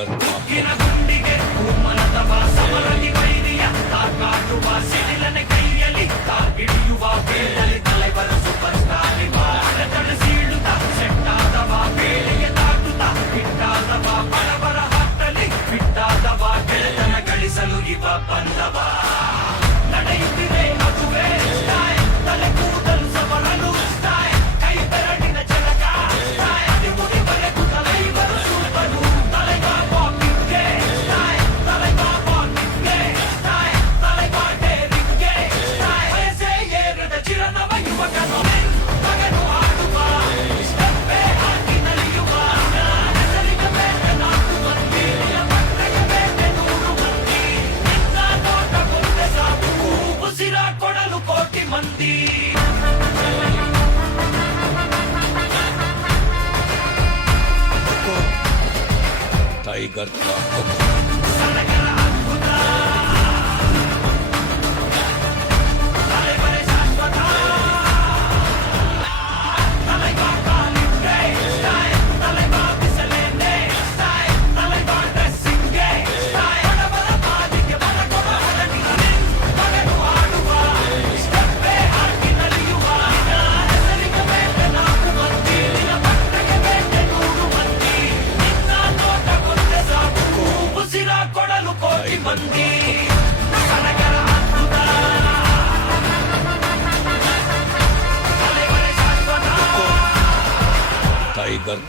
tiger ಗುಂಡಿಗೆ ಮನದವ ಸಮರಗಿ ವೈರಿಯ ಕಾಟುವ ಸಿಡಿಲನೆ ಕೈಯಲ್ಲಿ ಹಿಡಿಯುವ ಬೇಡಲಿ ತಲೆಬರ ಸೂಪರ್ ಸ್ಟಾರ್ ಸೀಳುತ್ತ ಸೆಟ್ಟಾದವ ಬೇಳೆಗೆ ದಾಟುತ್ತ ಬಿಟ್ಟಾದವ ಬಡವರ ಹಾಟಲಿ ಬಿಟ್ಟಾದವ ಗೆಳೆತನ ಗಳಿಸಲು ಇವ ಬಂದವ ನಡೆಯುತ್ತಿದೆ ಅದುವೇ ಸ್ಟೈಲ್ ತಲೆ ಕೂದಲು ಸವರಲು ಸ್ಟೈಲ್ ಕೈ ಬೆರಳಿನ ಚಳಕ ಸ್ಟೈಲ್ ಮುಡಿವರೆಗೂ ತಲೈವರು ಸೂಪರು ತಲೆಗಾ ಬಾಕಿಂಗ್ಗೆ ಸ್ಟೈಲ್ ತಲೆಗಾ ಬಾಕಿಂಗ್ಗೆ ಸ್ಟೈಲ್ ತಲೆಗಾ ಡೇರಿಂಗ್ಗೆ ಸ್ಟೈಲ್ ವಯಸ್ಸೇ ಏರದ ಚಿರನವ ಯುವಕನು ಮಗನು ಆಡುವ ಸ್ಟೆಪ್ಪೇ ಹಾಕಿ ನಲಿಯುವ ಹೆಸರಿನ ಬೇಟೆ ನಾಲ್ಕು ಮಂದಿ ಪಟ್ಟಕ್ಕೆ ಬೇಟೆ 100 ಮಂದಿ ನಿನ್ನ ನೋಟ ಮುಂದೆ ಸಾಕು ಉಸಿರ ಕೊಡಲು ಕೋಟಿ ಮಂದಿ ಟೈಗರ್ ಸಡಗರ ಅದ್ಭುತ ತಲೆಬರೆ ಶಾಶ್ವತ ತಲೆಗಾ ಕಾಲಿಂಗ್ಗೆ ಸ್ಟೈಲ್ ತಲೆಗಾ ಬಿಸಲೇನೆ ಸ್ಟೈಲ್ ತಲೆಗಾ ಡ್ರೆಸ್ಸಿಂಗ್ಗೆ ಸ್ಟೈಲ್ ಬಡವರ ಬಾದಿಗೆ ಬರಕೊಡ ಹಡಗಿನ ಮಗನು ಆಡುವ ಸ್ಟೆಪ್ಪೇ ಹಾಕಿ ನಲಿಯುವ ಹೆಸರಿಗೆ ಬೇಟೆ 4 ಮಂದಿ ಪಟ್ಟಕ್ಕೆ ಬೇಟೆ 100 ಮಂದಿ ನಿನ್ನ ನೋಟ ಮುಂದೆ ಸಾಕು ಉಸಿರ ಕೊಡಲು ಕೋಟಿ ಮಂದಿ ಸಡಗರ ಅದ್ಭುತ ತಲೆಬರೆ ಶಾಶ್ವತ ಟೈಗರ್